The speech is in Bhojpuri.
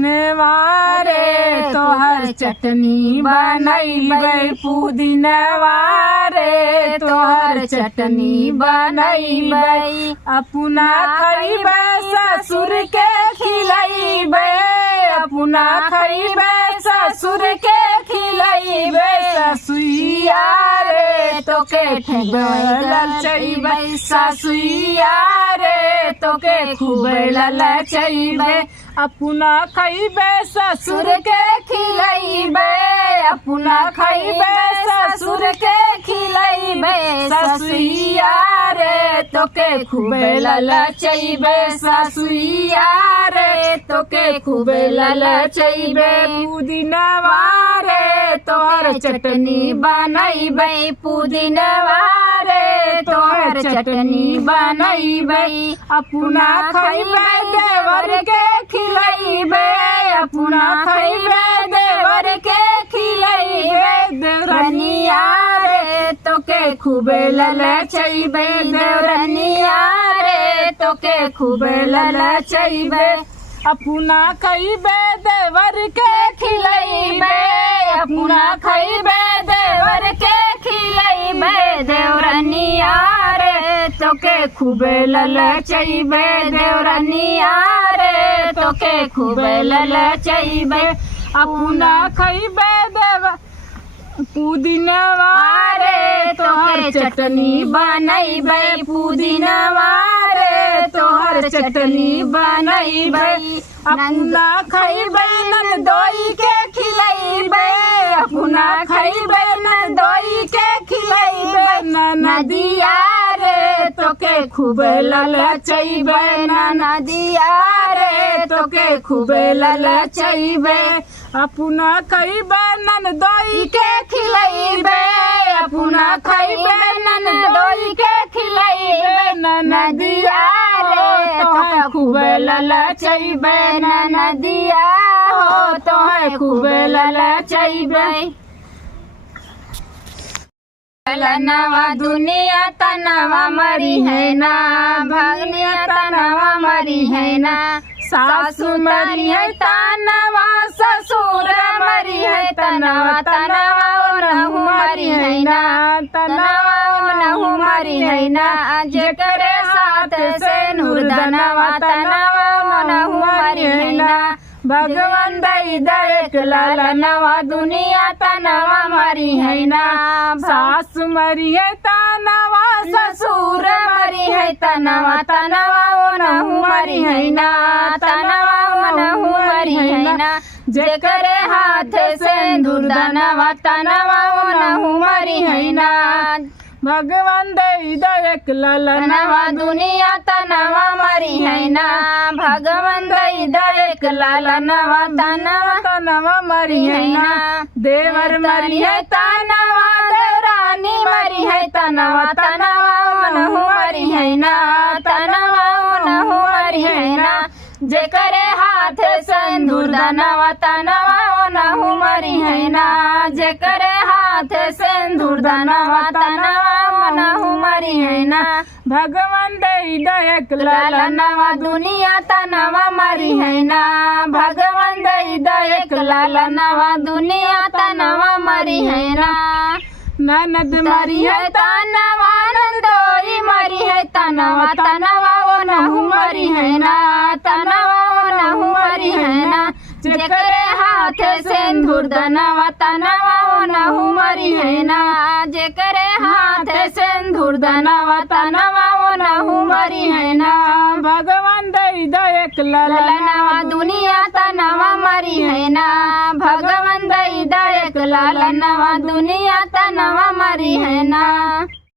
पुदीनवा रे तोहर चटनी बनैबै पुदीनवा रे तोहर चटनी बनैबै अपना खैबै ससुर के खिलैबै अपना खैबै ससुर के खिलैबै ससुइया रे तोके खूबे ललचैबै ससुइया रे तोके खूबे ललचैबै अपना खैबै ससुर के खिलैबै अपना खैबै ससुर के खिलैबै ससुइया रे तोके खूबे ललचैबै ससुइया रे तोके खूबे ललचैबै पुदीनवा रे तोहर चटनी बनैबै पुदीनवा रे तोहर चटनी बनैबै अपना खैबै देवर के खिलैबै अपना खैबै देवर के खिलैबै देवरनिया रे तोके खूबे ललचैबै देवरनिया रे तोके खूबे ललचैबै अपना खैबै देवर के खिलैबै अपना खैबै देवर के खिलैबै देवरनिया रे तोके खूबे ललचैबै देवरनिया रे तोके खूबे ललचैबै अपना खैबै देवर पुदीनवा रे तोहर चटनी बनैबै पुदीनवा रे तोहर चटनी बनैबै अपना खैबै ननदोई के खिलैबै अपना खैबै ननदोई के खिलैबै ननदिया रे तोके खूबे ललचैबै ननदिया रे तोके खूबे ललचैबै अपना खैबै ननदोई के खिलैबै अपना खैबै ननदोई के खिलैबै ननदिया रे तोहे खूबे ललचैबै ननदिया हो तोहे खूबे ललचैबै नवा दुनिया तनवा मरी है ना भगनिया तनवा मरी है ना सासु मरी है तनवा ससुर मरी है तनवा तनवा नहु मरी है ना तनवा नहु मरी है ना जेकरे साथ से नूरदनवा तनवा नहु मरी है ना भगवान दई दयक लालनवा दुनिया तनवा मरी है ना सास मरी है तनवा ससुर मरी है तनवा तनवा नहु मरी है ना तनवा नहु मरी है ना जेकरे हाथ से दुर्दनवा तनवा नहु मरी है ना भगवान दई दयक लालनवा दुनिया तनवा मरी है ना भगवान दई दयक लालनवा तनवा तनवा मरी है ना देवर मरी है तनवा देवरानी मरी है तनवा तनवा नहु मरी है ना तनवा नहु मरी है ना जेकरे हाथ सिंदूर दनवा तनवा नहु मरी है ना जेकरे हाथ सिंदूर दनवा तनवा नहु मरी है ना भगवान दई दयक लालनवा दुनिया तनवा मरी है ना भगवान दई दयक लालनवा दुनिया तनवा मरी है ना ननद मरी है तनवा नंदोई मरी है तनवा तनवा नहु मरी है ना तनवा नहु मरी है ना जेकरे हाथ सिंदूर दनवा तनवा नहु मरी है ना जेकरे हाथ सिंदूर दनवा तनवा नहु मरी है ना भगवान दई दयक लालनवा दुनिया तनवा मरी है ना भगवान दई दयक लालनवा दुनिया तनवा मरी है ना।